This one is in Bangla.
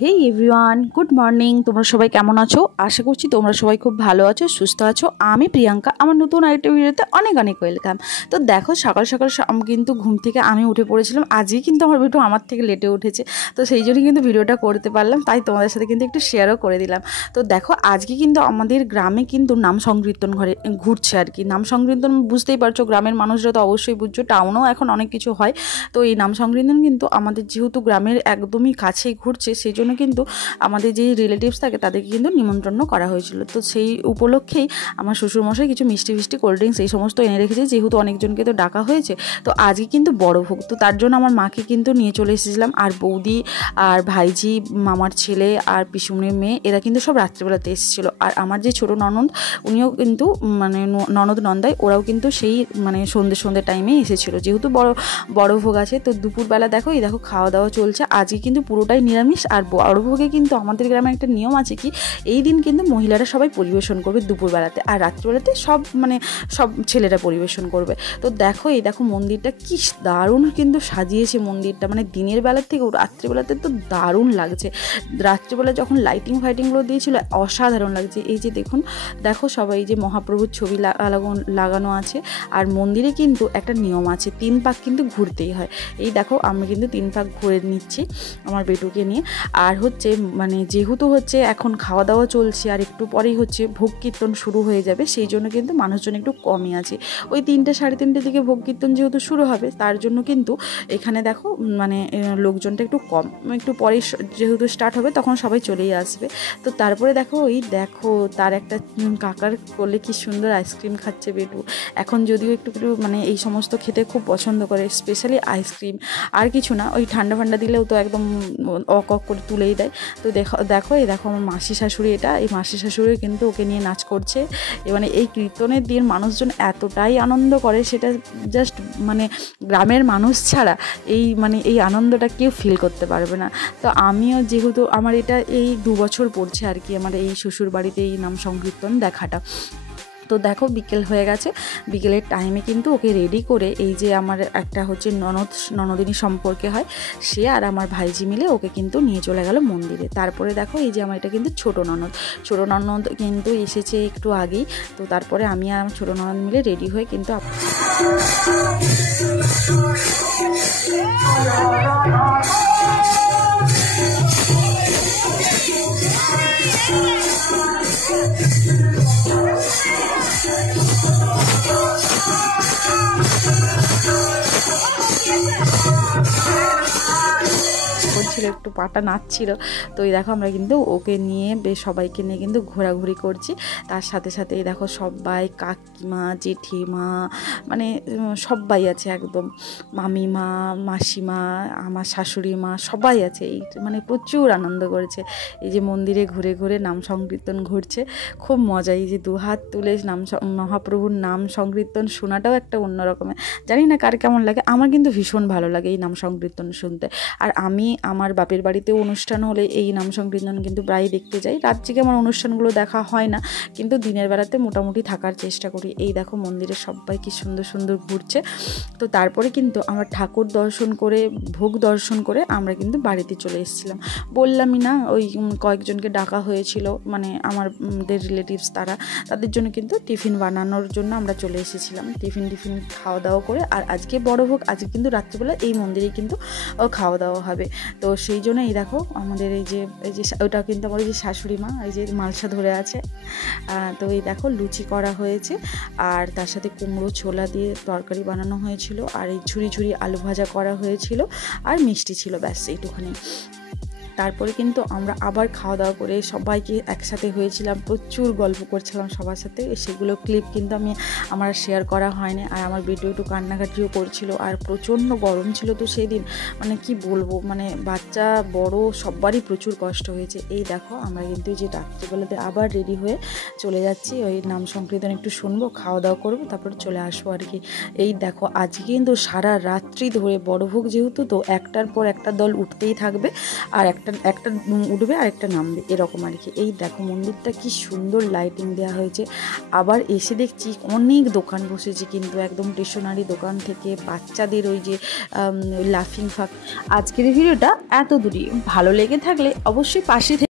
হে এভরিওয়ান, গুড মর্নিং। তোমরা সবাই কেমন আছো? আশা করছি তোমরা সবাই খুব ভালো আছো, সুস্থ আছো। আমি প্রিয়াঙ্কা, আমার নতুন আরেকটা ভিডিওতে অনেক অনেক ওয়েলকাম। তো দেখো, সকাল সকাল কিন্তু ঘুম থেকে আমি উঠে পড়েছিলাম। আজই কিন্তু আমার ভিডিও আমার থেকে লেটে উঠেছে, তো সেই জন্যই কিন্তু ভিডিওটা করতে পারলাম, তাই তোমাদের সাথে কিন্তু একটু শেয়ারও করে দিলাম। তো দেখো, আজকে কিন্তু আমাদের গ্রামে কিন্তু নাম সংকীর্তন ঘুরছে আর কি। নাম সংকীর্তন বুঝতেই পারছো, গ্রামের মানুষরা তো অবশ্যই বুঝছো, টাউনেও এখন অনেক কিছু হয়। তো এই নাম সংকীর্তন কিন্তু আমাদের যেহেতু গ্রামের একদমই কাছেই ঘুরছে, সেই জন্য কিন্তু আমাদের যেই রিলেটিভস থাকে তাদেরকে কিন্তু নিমন্ত্রণ করা হয়েছিল। তো সেই উপলক্ষেই আমার শ্বশুরমশাই কিছু মিষ্টি কোল্ড ড্রিঙ্কস এই সমস্ত এনে রেখেছে, যেহেতু অনেকজনকে তো ডাকা হয়েছে। তো আজকে কিন্তু বড় ভোগ, তো তার জন্য আমার মাকে কিন্তু নিয়ে চলে এসেছিলাম। আর বৌদি আর ভাইজি, মামার ছেলে আর পিসুমনির মেয়ে, এরা কিন্তু সব রাত্রিবেলাতে এসেছিলো। আর আমার যে ছোটো ননদ, উনিও কিন্তু মানে ননদ নন্দাই, ওরাও কিন্তু সেই মানে সন্ধ্যে টাইমে এসেছিলো, যেহেতু বড় ভোগ আছে। তো দুপুরবেলা দেখো, এই দেখো খাওয়া দাওয়া চলছে। আজকে কিন্তু পুরোটাই নিরামিষ। আর বড় ভোগে কিন্তু আমাদের গ্রামে একটা নিয়ম আছে কি, এই দিন কিন্তু মহিলারা সবাই পরিবেশন করবে দুপুরবেলাতে, আর রাত্রিবেলাতে সব ছেলেরা পরিবেশন করবে। তো দেখো, এই দেখো মন্দিরটা কি দারুণ কিন্তু সাজিয়েছে মন্দিরটা, মানে দিনের বেলার থেকে রাত্রিবেলাতে তো দারুণ লাগছে। রাত্রিবেলা যখন ফাইটিংগুলো দিয়েছিল, অসাধারণ লাগছে। এই যে দেখো সবাই, যে মহাপ্রভুর ছবি লাগানো আছে। আর মন্দিরে কিন্তু একটা নিয়ম আছে, 3 পাক কিন্তু ঘুরতেই হয়। এই দেখো, আমি কিন্তু 3 পাক ঘুরে নিচ্ছি আমার বেটুকে নিয়ে। আর হচ্ছে মানে যেহেতু হচ্ছে এখন খাওয়া দাওয়া চলছে, আর একটু পরেই হচ্ছে ভোগ কীর্তন শুরু হয়ে যাবে, সেই জন্য কিন্তু মানুষজন একটু কমই আছে। ওই 3টে সাড়ে 3টের দিকে ভোগ কীর্তন যেহেতু শুরু হবে, তার জন্য কিন্তু এখানে দেখো মানে লোকজনটা একটু কম। একটু পরেই যেহেতু স্টার্ট হবে, তখন সবাই চলেই আসবে। তো তারপরে দেখো, তার একটা কাকার কোলে কি সুন্দর আইসক্রিম খাচ্ছে বেটু। এখন যদিও একটু মানে এই সমস্ত খেতে খুব পছন্দ করে, স্পেশালি আইসক্রিম। আর কিছু না, ওই ঠান্ডা দিলেও তো একদম অক করে তুলেই দেয়। তো দেখো এই দেখো আমার মাসি শাশুড়ি, এই মাসি শাশুড়ি কিন্তু ওকে নিয়ে নাচ করছে। মানে এই কীর্তনের দিন মানুষজন এতটাই আনন্দ করে, সেটা জাস্ট মানে গ্রামের মানুষ ছাড়া এই আনন্দটা কেউ ফিল করতে পারবে না। তো আমিও যেহেতু আমার এটা এই 2 বছর পড়ছে আর কি, আমার এই শ্বশুর বাড়িতে এই নাম সংকীর্তন দেখাটা। তো দেখো, বিকেল হয়ে গেছে। বিকেলের টাইমে কিন্তু ওকে রেডি করে, এই যে আমার একটা হচ্ছে ননদিনী সম্পর্কে হয়, সে আর আমার ভাইজি মিলে ওকে কিন্তু নিয়ে চলে গেল মন্দিরে। তারপরে দেখো, এই যে আমার এটা কিন্তু ছোটো ননদ কিন্তু এসেছে একটু আগেই। তো তারপরে আমি আর আমার ছোটো ননদ মিলে রেডি হয়ে কিন্তু করছিল, একটু পাটা নাচছিল। তো এই দেখো, আমরা কিন্তু ওকে নিয়ে বেশ সবাইকে নিয়ে কিন্তু ঘোরাঘুরি করছি। তার সাথে সাথে এই দেখো সবাই, কাকিমা, জেঠিমা, মানে সবাই আছে একদম, মামিমা, মাসিমা, আমার শাশুড়ি মা, সবাই আছে। এই মানে প্রচুর আনন্দ করেছে। এই যে মন্দিরে ঘুরে ঘুরে নাম সংকীর্তন ঘুরছে, খুব মজা। এই যে 2 হাত তুলে মহাপ্রভুর নাম সংকীর্তন শোনাটাও একটা অন্যরকমের। জানি না কার কেমন লাগে, আমার কিন্তু ভীষণ ভালো লাগে এই নাম সংকীর্তন শুনতে। আর আমি আমার বাপের বাড়িতেও অনুষ্ঠান হলে এই নাম সংকীর্তন কিন্তু প্রায় দেখতে যাই। রাত্রিকে আমার অনুষ্ঠানগুলো দেখা হয় না, কিন্তু দিনের বেলাতে মোটামুটি থাকার চেষ্টা করি। এই দেখো মন্দিরে সবাই কি সুন্দর সুন্দর ঘুরছে। তো তারপরে কিন্তু আমরা ঠাকুর দর্শন করে, ভোগ দর্শন করে আমরা কিন্তু বাড়িতে চলে এসেছিলাম। বললামই না, ওই কয়েকজনকে ডাকা হয়েছিল, মানে আমাদের রিলেটিভস, তাদের জন্য কিন্তু টিফিন বানানোর জন্য আমরা চলে এসেছিলাম। টিফিন খাওয়া দাওয়া করে, আর আজকে বড় ভোগ, আজকে কিন্তু রাত্রিবেলা এই মন্দিরেই কিন্তু খাওয়া দাওয়া হবে। তো সেই জন্য এই দেখো আমাদের এই যে ওটা কিন্তু আমার এই যে শাশুড়ি মা, এই যে মালসা ধরে আছে। তো এই দেখো লুচি করা হয়েছে, আর তার সাথে কুমড়ো ছোলা দিয়ে তরকারি বানানো হয়েছিল, আর এই ঝুরি আলু ভাজা করা হয়েছিল, আর মিষ্টি ছিল, ব্যাস এইটুখানি। তারপরে কিন্তু আমরা আবার খাওয়া দাওয়া করে সবাইকে একসাথে হয়েছিলাম, প্রচুর গল্প করছিলাম সবার সাথে। সেগুলো ক্লিপ কিন্তু আমার শেয়ার করা হয়নি। আর আমার ভিডিও একটু কান্নাকাটিও করছিল, আর প্রচণ্ড গরম ছিল। তো সেই দিন মানে কি বলবো, মানে বাচ্চা বড় সবারই প্রচুর কষ্ট হয়েছে। এই দেখো, আমরা কিন্তু যে রাত্রিবেলাতে আবার রেডি হয়ে চলে যাচ্ছি, ওই নাম সংকীর্তন একটু শুনবো, খাওয়া দাওয়া করবো, তারপর চলে আসবো আর কি। এই দেখো, আজকে কিন্তু সারা রাত্রি ধরে বড় ভোগ যেহেতু, তো একটার পর একটা দল উঠতেই থাকবে, আর একটা একটা একটা উঠবে আর একটা নামবে, এরকম আর কি। এই দেখো মন্দিরটা কি সুন্দর লাইটিং দেওয়া হয়েছে। আবার এসে দেখছি অনেক দোকান বসেছে, কিন্তু একদম স্টেশনারি দোকান থেকে বাচ্চাদের ওই যে লাফিং ফাক। আজকের ভিডিওটা এত দূরই, ভালো লেগে থাকলে অবশ্যই পাশে